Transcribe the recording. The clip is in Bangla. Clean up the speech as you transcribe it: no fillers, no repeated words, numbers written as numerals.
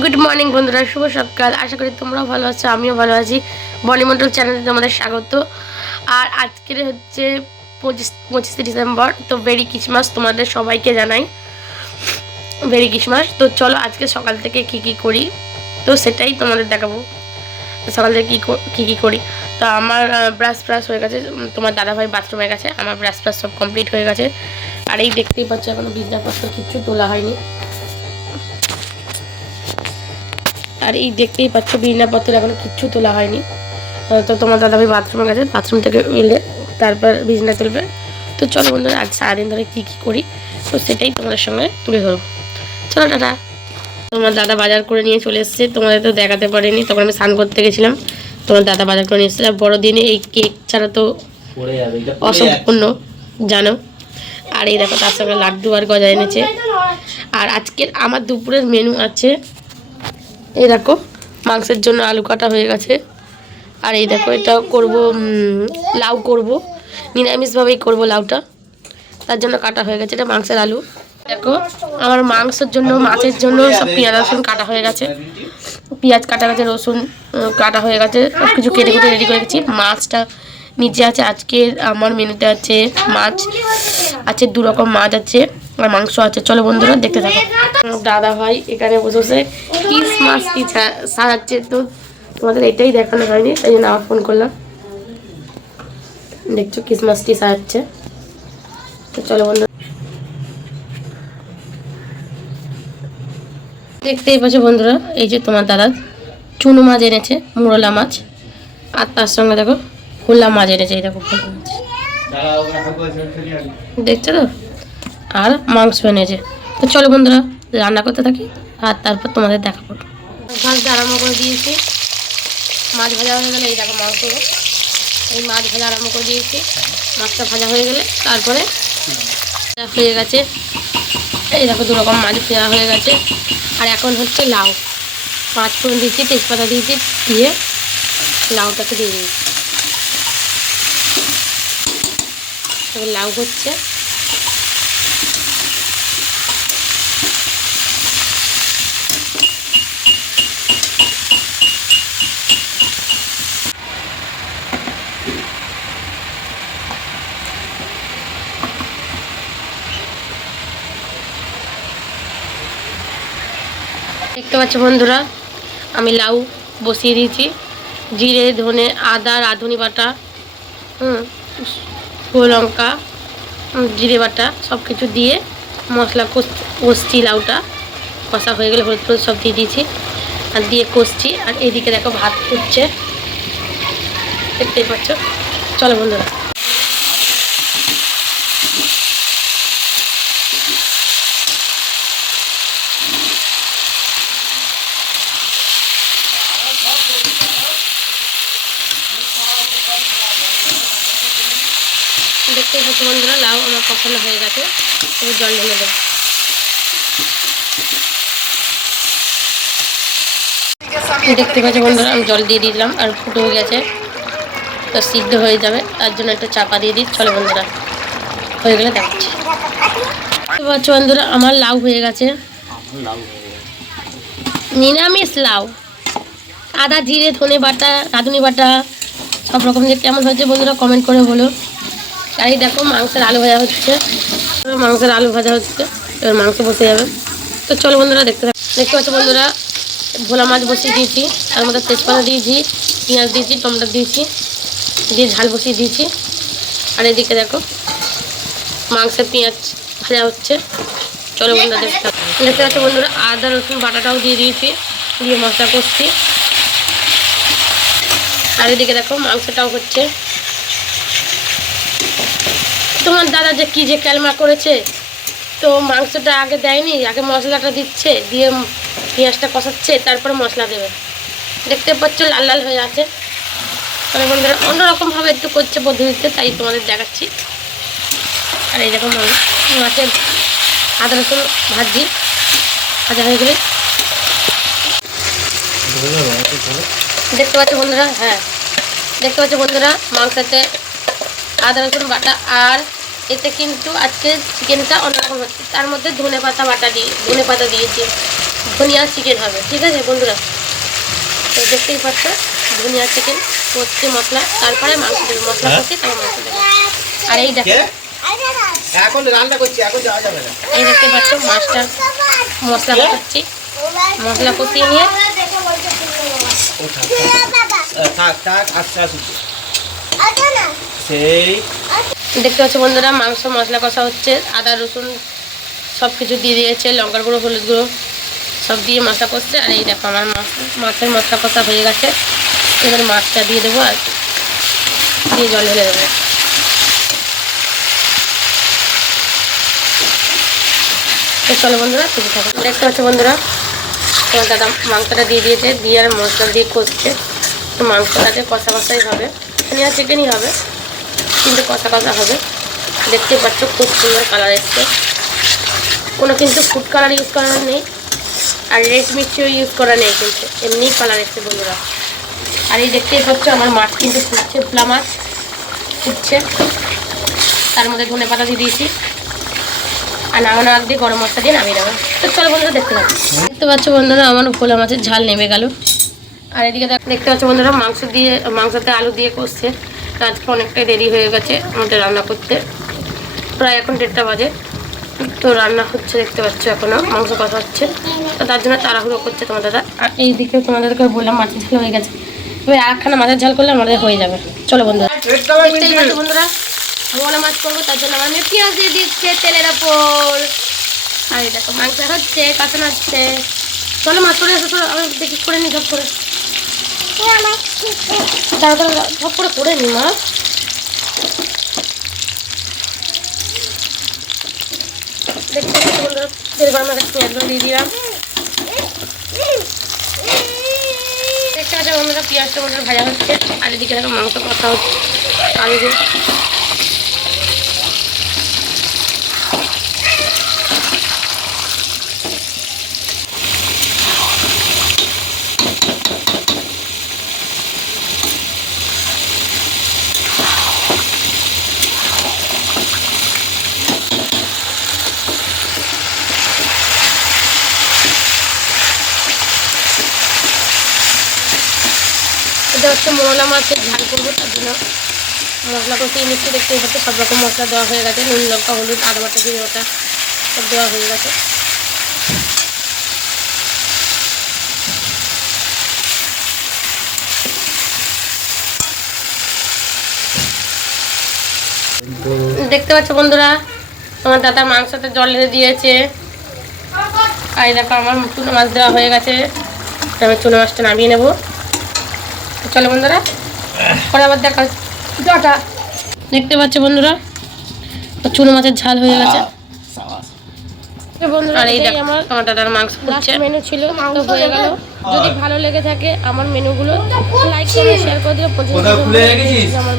গুড মর্নিং বন্ধুরা, শুভ সকাল। আশা করি তোমরাও ভালো আছো, আমিও ভালো আছি। বনিমণ্ডল চ্যানেলে তোমাদের স্বাগত। আর আজকের হচ্ছে 25 ডিসেম্বর, তো ভেরি ক্রিসমাস তোমাদের সবাইকে জানাই, ভেরি ক্রিসমাস। তো চলো আজকে সকাল থেকে কি করি তো সেটাই তোমাদের দেখাবো। সকাল থেকে কী করি। তো আমার ব্রাশ হয়ে গেছে, তোমার দাদাভাই বাথরুমে গেছে, আমার ব্রাশ সব কমপ্লিট হয়ে গেছে। আর এই দেখতেই পাচ্ছ এখনো বিছানাপত্র কিচ্ছু তোলা হয়নি। আর এই দেখতেই পাচ্ছ বিছানাপত্র এখনো কিচ্ছু তোলা হয়নি। তো তোমার দাদাভাই বাথরুমে গেছে, বাথরুম থেকে এলে তারপর বিছানা তুলবে। তো চলো বন্ধুরা, আজ সারাদিন ধরে কী করি তো সেটাই তোমাদের সঙ্গে তুলে ধরবো। চলো টাটা। তোমার দাদা বাজার করে নিয়ে চলে এসছে, তোমাদের তো দেখাতে পারিনি, তখন আমি স্নান করতে গেছিলাম। তোমার দাদা বাজার করে নিয়ে এসছে। আর বড়দিনে এই কেক ছাড়া তো অসম্পূর্ণ, জানো। আর এই দেখো তার সঙ্গে লাড্ডু আর গজা এনেছে। আর আজকের আমার দুপুরের মেনু আছে, এই দেখো মাংসের জন্য আলু কাটা হয়ে গেছে। আর এই দেখো এটা করব, লাউ করব, নিরামিষভাবেই করব লাউটা, তার জন্য কাটা হয়ে গেছে। এটা মাংসের আলু। দেখো আমার মাংসের জন্য, মাছের জন্য সব পেঁয়াজ রসুন কাটা হয়ে গেছে, পেঁয়াজ কাটা গেছে, রসুন কাটা হয়ে গেছে, সব কিছু কেটে কুটে রেডি করে রেখেছি। মাছটা নিচে আছে, আজকে আমার মেনুতে আছে মাছ আছে, 2 রকম মাছ আছে আর মাংস আছে। চলো বন্ধুরা দেখতে থাকো। দাদা ভাই এখানে বসে বসে ক্রিসমাস কি সাজাচ্ছে, তো তোমাদের এটাই দেখানো হয়নি, তাই জন্য আবার ফোন করলাম। দেখছো ক্রিসমাস ট্রি সাজাচ্ছে। তো চলো বন্ধুরা, দেখতেই পাচ্ছ বন্ধুরা, এই যে তোমার দাদা চুনো মাছ এনেছে, মোরলা মাছ, আর তার সঙ্গে দেখো খোলা মাছ এনেছে, এই দেখো খোলা মাছ দেখছো তো, আর মাংস এনেছে। তো চলো বন্ধুরা রান্না করতে থাকি, আর তারপর তোমাদের দেখাবো। ভাজতে আরম্ভ করে দিয়েছি, মাছ ভাজা হয়ে গেলে এই দেখো মাংস, এই মাছ ভাজা আরম্ভ করে দিয়েছি। মাছটা ভাজা হয়ে গেলে তারপরে হয়ে গেছে, এই দেখো 2 রকম মাছ দেওয়া হয়ে গেছে। আর এখন হচ্ছে লাউ, 5 ফোড়ন দিয়েছি, তেজপাতা দিয়েছি, দিয়ে লাউটাকে দিয়ে দিয়েছি। লাউ হচ্ছে, দেখতে পাচ্ছ বন্ধুরা আমি লাউ বসিয়ে দিয়েছি। জিরে, ধনে, আদা, রাঁধুনি বাটা, শুকনো লঙ্কা, জিরে বাটা সব কিছু দিয়ে মশলা কষছি। লাউটা কষা হয়ে গেলে হলুদ টলুদ সব দিয়ে দিয়েছি, আর দিয়ে কষছি। আর এদিকে দেখো ভাত ফুটছে, দেখতেই পাচ্ছ। চলো বন্ধুরা, দেখতেই পাচ্ছ বন্ধুরা লাউ আমার কষানো হয়ে গেছে। এবার জল ঢেলে দেবো। দেখতে পাচ্ছ বন্ধুরা আমি জল দিয়ে দিলাম, আর ফুটে গেছে, তো সিদ্ধ হয়ে যাবে, তার জন্য একটা চাপা দিয়ে দিই। চলো বন্ধুরা হয়ে গেলে দেখাচ্ছি। দেখতে পাচ্ছ বন্ধুরা আমার লাউ হয়ে গেছে, নিরামিষ লাউ, আদা, জিরে, ধনে বাটা, রাঁধুনি বাটা সব রকম যে কেমন হয়েছে বন্ধুরা কমেন্ট করে বলো। আর এই দেখো মাংসের আলু ভাজা হচ্ছে, মাংসের আলু ভাজা হচ্ছে, এবার মাংস বসে যাবে। তো চলো বন্ধুরা দেখতে পাচ্ছ বন্ধুরা ভোলা মাছ বসিয়ে দিয়েছি, তার মধ্যে তেজপাতা দিয়েছি, পেঁয়াজ দিয়েছি, টমেটো দিয়েছি, দিয়ে ঝাল বসিয়ে দিয়েছি। আর এদিকে দেখো মাংসের পেঁয়াজ ভাজা হচ্ছে। চলো বন্ধুরা দেখতে পাচ্ছ বন্ধুরা আদা রসুন বাটাটাও দিয়ে দিয়েছি, দিয়ে মশলা কষছি। আর এদিকে দেখো মাংসটাও হচ্ছে। তোমার দাদা যে কী যে ক্যালমা করেছে, তো মাংসটা আগে দেয়নি, আগে মশলাটা দিচ্ছে, দিয়ে পেঁয়াজটা কষাচ্ছে, তারপরে মশলা দেবে। দেখতে পাচ্ছ লাল লাল হয়ে আছে। মানে বন্ধুরা অন্যরকমভাবে একটু করছে পদ্ধতিতে, তাই তোমাদের দেখাচ্ছি। আর এই দেখো মাছের আদা রসুন ভাজি ভাজা হয়ে গেলে দেখতে পাচ্ছ বন্ধুরা, হ্যাঁ দেখতে পাচ্ছ বন্ধুরা মাংসতে আদা রসুন বাটা। আর এতে কিন্তু আজকে চিকেনটা অন্যরকম হচ্ছে, তার মধ্যে ধনে পাতা বাটা ধনে পাতা দিয়েছি। ধনিয়া চিকেন হবে, ঠিক আছে বন্ধুরা। তো দেখতেই পাচ্ছ ধনিয়া চিকেন করছে মশলা, তারপরে মাংস দেবে, মশলা করছে তারপর মাংস দেবে। আর এই দেখো এখন রান্না করছি, এখন যাওয়া যাবে না। এই দেখতে পাচ্ছ মাছটা মশলা কষাচ্ছি, মশলা কষিয়ে নিয়ে থাক থাক আস্তে আস্তে সেই দেখতে পাচ্ছ বন্ধুরা মাংস মশলা কষা হচ্ছে, আদা রসুন সব কিছু দিয়ে দিয়েছে, লঙ্কার গুঁড়ো হলুদ গুঁড়ো সব দিয়ে মশলা কষছে। আর এই দেখো আমার মাছের মশলা কষা হয়ে গেছে, এবার মাছটা দিয়ে দেবো আর দিয়ে জল ঢেলে দেবো। চলো বন্ধুরা কিছু থাকো। দেখতে পাচ্ছ বন্ধুরা তোমার দাদা মাংসটা দিয়ে দিয়েছে, দিয়ে আর মশলা দিয়ে কষছে। তো মাংসটাতে কষা কষাই হবে, ধনিয়া চিকেনই হবে কিন্তু কষা কষা হবে। দেখতে পাচ্ছ খুব সুন্দর কালার এসছে, কোনো কিন্তু ফুড কালার ইউজ করা নেই আর রেড মিষ্টিও ইউজ করা নেই, কিন্তু এমনি কালার এসছে বন্ধুরা। আর এই দেখতেই পাচ্ছ আমার মাছ কিন্তু ফুটছে, পোলা মাছ ফুটছে, তার মধ্যে ধনে পাতা দিয়ে দিয়েছি আর নামানো আগ দিয়ে গরম মশলা দিয়ে নামিয়ে দেবো। তো চলো বন্ধুরা দেখতে পাচ্ছি, দেখতে পাচ্ছ বন্ধুরা আমার পোলা মাছের ঝাল নেমে গেল। আর এদিকে দেখতে পাচ্ছ বন্ধুরা মাংসতে আলু দিয়ে কষছে। আজকে অনেকটাই দেরি হয়ে গেছে আমাদের রান্না করতে, প্রায় এখন 1:30টা বাজে। তো রান্না হচ্ছে দেখতে পাচ্ছ, এখনও মাংস কষা হচ্ছে, তো তার জন্য তাড়াহুড়ো করছে তোমার দাদা। আর এইদিকে তোমাদেরকে বললাম মাছের ঝাল হয়ে গেছে, এবার আরেকখানা মাছের ঝাল করলে আমাদের হয়ে যাবে। চলো বন্ধুরা দেখতেই পাচ্ছ বন্ধুরা মোলা মাছ করবো, তার জন্য আমার মেয়ে পেঁয়াজ দিয়ে দিচ্ছে তেলের ওপর। আর এই দেখো মাংস হচ্ছে, কষানো হচ্ছে। চলো মাছ করে আসো, চলো আমি দেখি করে নি সব করে, তারপরে সব করে নি মাছ। দেখতে পাচ্ছি বন্ধুরা তেল গরম হয়ে গেছে, পেঁয়াজগুলো দিয়ে দিলাম। দেখতে পাচ্ছি বন্ধুরা পেঁয়াজটা বন্ধুরা ভাজা হচ্ছে, আর এদিকে দেখো মাংস কষা হচ্ছে আলু দিয়ে। এটা হচ্ছে মোলা মাছের ঝাল করবো, তার জন্য মশলা কষিয়ে নিচ্ছি। দেখতে পাচ্ছি সব রকম মশলা দেওয়া হয়ে গেছে, নুন লঙ্কা হলুদ আদা বাটা জিরে বাটা সব দেওয়া হয়ে গেছে। দেখতে পাচ্ছ বন্ধুরা আমার দাদা মাংসতে জল ঢেলে দিয়েছে, আর দেখো আমার চুনো মাছ দেওয়া হয়ে গেছে, আমি চুনো মাছটা নামিয়ে নেবো। চলো বন্ধুরা পরে আবার দেখা জটা। দেখতে পাচ্ছ বন্ধুরা চুনো মাছের ঝাল হয়ে গেছে বন্ধুরা। আর এই দেখো আমার দাদার মাংস ফুটছে, মেনু ছিল তো হয়ে গেল। যদি ভালো লেগে থাকে আমার মেনুগুলো লাইক করে শেয়ার করে দিও। আমার